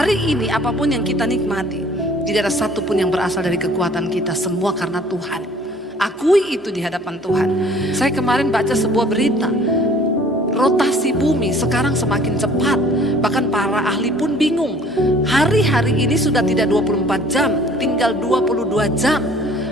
Hari ini apapun yang kita nikmati, tidak ada satu pun yang berasal dari kekuatan kita, semua karena Tuhan. Akui itu di hadapan Tuhan. Saya kemarin baca sebuah berita, rotasi bumi sekarang semakin cepat. Bahkan para ahli pun bingung. Hari-hari ini sudah tidak 24 jam, tinggal 22 jam.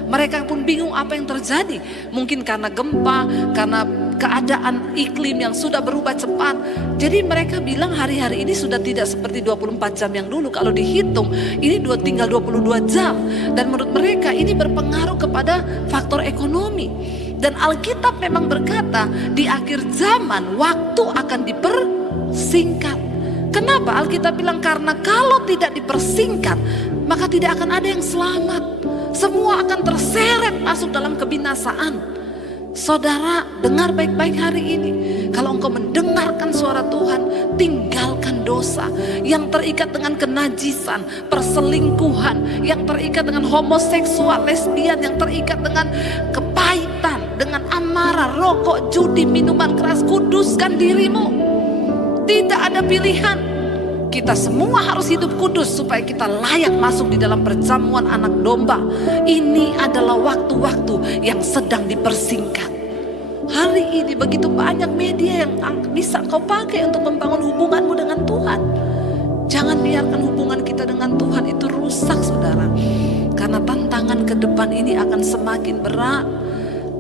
Mereka pun bingung apa yang terjadi. Mungkin karena gempa, karena keadaan iklim yang sudah berubah cepat. Jadi mereka bilang hari-hari ini sudah tidak seperti 24 jam yang dulu. Kalau dihitung ini tinggal 22 jam. Dan menurut mereka ini berpengaruh kepada faktor ekonomi. Dan Alkitab memang berkata di akhir zaman waktu akan dipersingkat. Kenapa Alkitab bilang? Karena kalau tidak dipersingkat maka tidak akan ada yang selamat. Semua akan terseret masuk dalam kebinasaan. Saudara, dengar baik-baik hari ini. Kalau engkau mendengarkan suara Tuhan, tinggalkan dosa yang terikat dengan kenajisan, perselingkuhan, yang terikat dengan homoseksual, lesbian, yang terikat dengan kepahitan, dengan amarah, rokok, judi, minuman keras. Kuduskan dirimu. Tidak ada pilihan. Kita semua harus hidup kudus supaya kita layak masuk di dalam perjamuan anak domba. Ini adalah waktu-waktu yang sedang dipersingkat. Hari ini begitu banyak media yang bisa kau pakai untuk membangun hubunganmu dengan Tuhan. Jangan biarkan hubungan kita dengan Tuhan itu rusak, saudara. Karena tantangan ke depan ini akan semakin berat.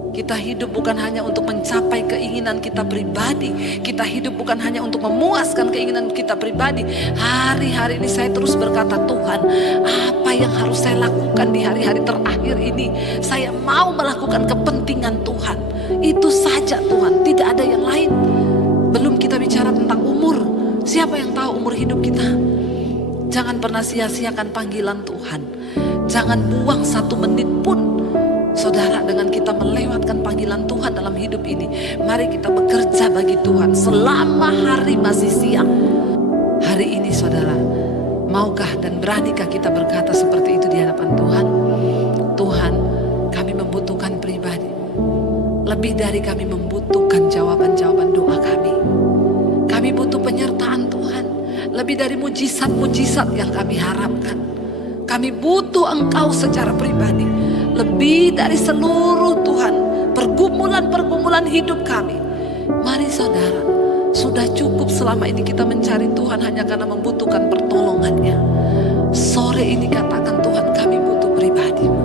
Kita hidup bukan hanya untuk mencapai keinginan kita pribadi. Kita hidup bukan hanya untuk memuaskan keinginan kita pribadi. Hari-hari ini saya terus berkata, Tuhan, apa yang harus saya lakukan di hari-hari terakhir ini? Saya mau melakukan kepentingan Tuhan. Itu saja Tuhan, tidak ada yang lain. Belum kita bicara tentang umur. Siapa yang tahu umur hidup kita? Jangan pernah sia-siakan panggilan Tuhan. Jangan buang 1 menit pun. Saudara, dengan kita melewatkan panggilan Tuhan dalam hidup ini, mari kita bekerja bagi Tuhan selama hari masih siang. Hari ini saudara, maukah dan beranikah kita berkata seperti itu di hadapan Tuhan? Tuhan, kami membutuhkan pribadi. Lebih dari kami membutuhkan jawaban-jawaban doa kami. Kami butuh penyertaan Tuhan. Lebih dari mujizat-mujizat yang kami harapkan. Kami butuh Engkau secara pribadi. Lebih dari seluruh Tuhan, pergumulan-pergumulan hidup kami. Mari saudara, sudah cukup selama ini kita mencari Tuhan hanya karena membutuhkan pertolongannya. Sore ini katakan, Tuhan, kami butuh pribadi-Mu.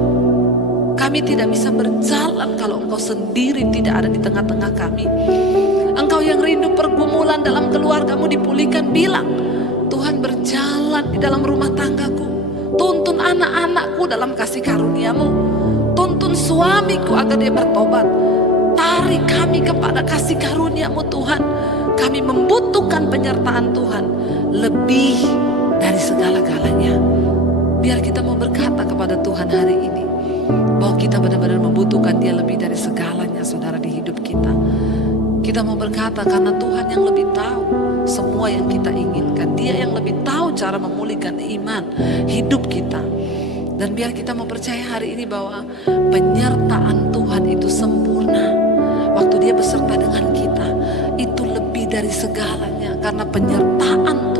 Kami tidak bisa berjalan kalau Engkau sendiri tidak ada di tengah-tengah kami. Engkau yang rindu pergumulan dalam keluargamu dipulihkan, bilang, Tuhan, berjalan di dalam rumah tanggaku. Tuntun anak-anakku dalam kasih karunia-Mu. Tuntun suamiku agar dia bertobat. Tarik kami kepada kasih karunia-Mu Tuhan. Kami membutuhkan penyertaan Tuhan lebih dari segala-galanya. Biar kita mau berkata kepada Tuhan hari ini bahwa kita benar-benar membutuhkan Dia lebih dari segalanya, saudara, di hidup kita. Kita mau berkata karena Tuhan yang lebih tahu semua yang kita inginkan. Dia yang lebih tahu cara memulihkan iman hidup kita. Dan biar kita mau percaya hari ini bahwa penyertaan Tuhan itu sempurna. Waktu Dia beserta dengan kita, itu lebih dari segalanya. Karena penyertaan